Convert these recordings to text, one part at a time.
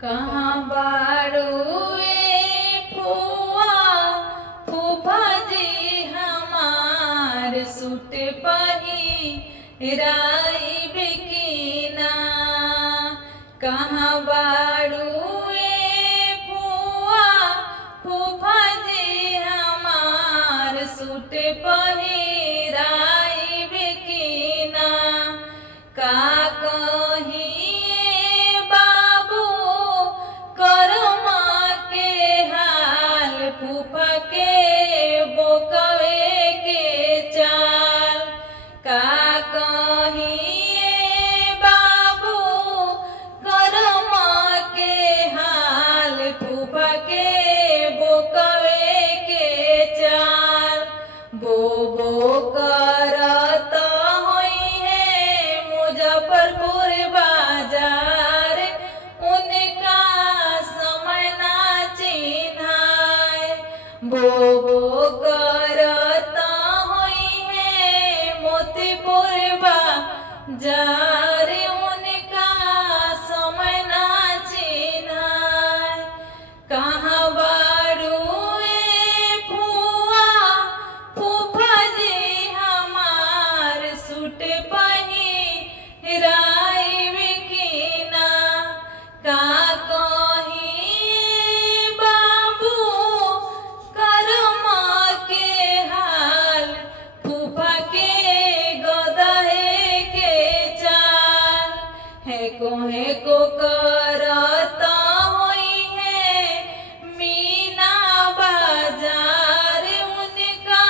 कहाँ बाड़ुए फुआ फूफा जी हमार सूट पहिराई बिकिना। कहाँ बाड़ुए फुआ फूफा जी हमार सूट पहिराई बिकिना। का कहिए बाबू करमा के हाल फूफा के बोकवे के चाल। का कहिए बाबू करमा के हाल फूफा के बोकवे के चाल। बोबो करत होई है मुजफ्फरपुर बाजार, उनका समय ना चिन्हाय। बोबो करत होई है मोतीपुर बाजार, उनका समय ना चिन्हाय। कहाँ बाड़ुए फुआ फूफा जी हमार सूट पहिराई बिकिना। का कहिए बाबू करमा के हाल फूफा के गदहे के चाल। हेको करत होई है मीना बाजार, उनका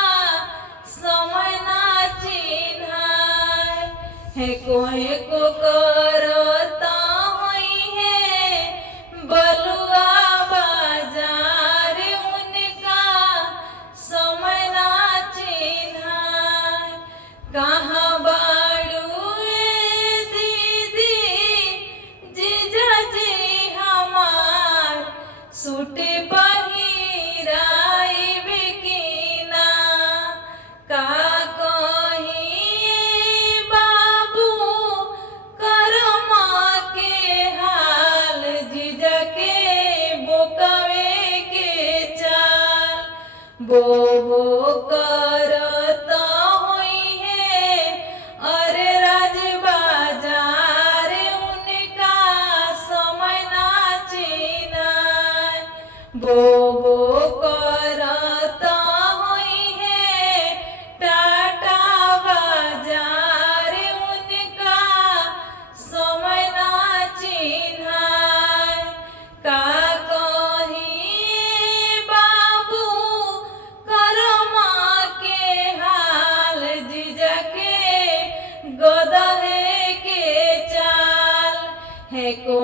समय ना चिन्हाय। हेको करत होई है बलुआ बाजार, उनका समय ना चिन्हाय। कहाँ बाड़ुए दीदी जीजाजी हमार सूट पहिराई बिकिना। का कहिए बाबू करमा के हाल जीजा के बोकवे के चाल। बोबो करत होई है अरे राज बाजार, उनका समय ना चिन्हाय। बोबो करत होई है टाटा बाजार, उनका समय ना चिन्हाय। का कहिए बाबू करमा के हाल जीजा के गदहे के चाल। हेको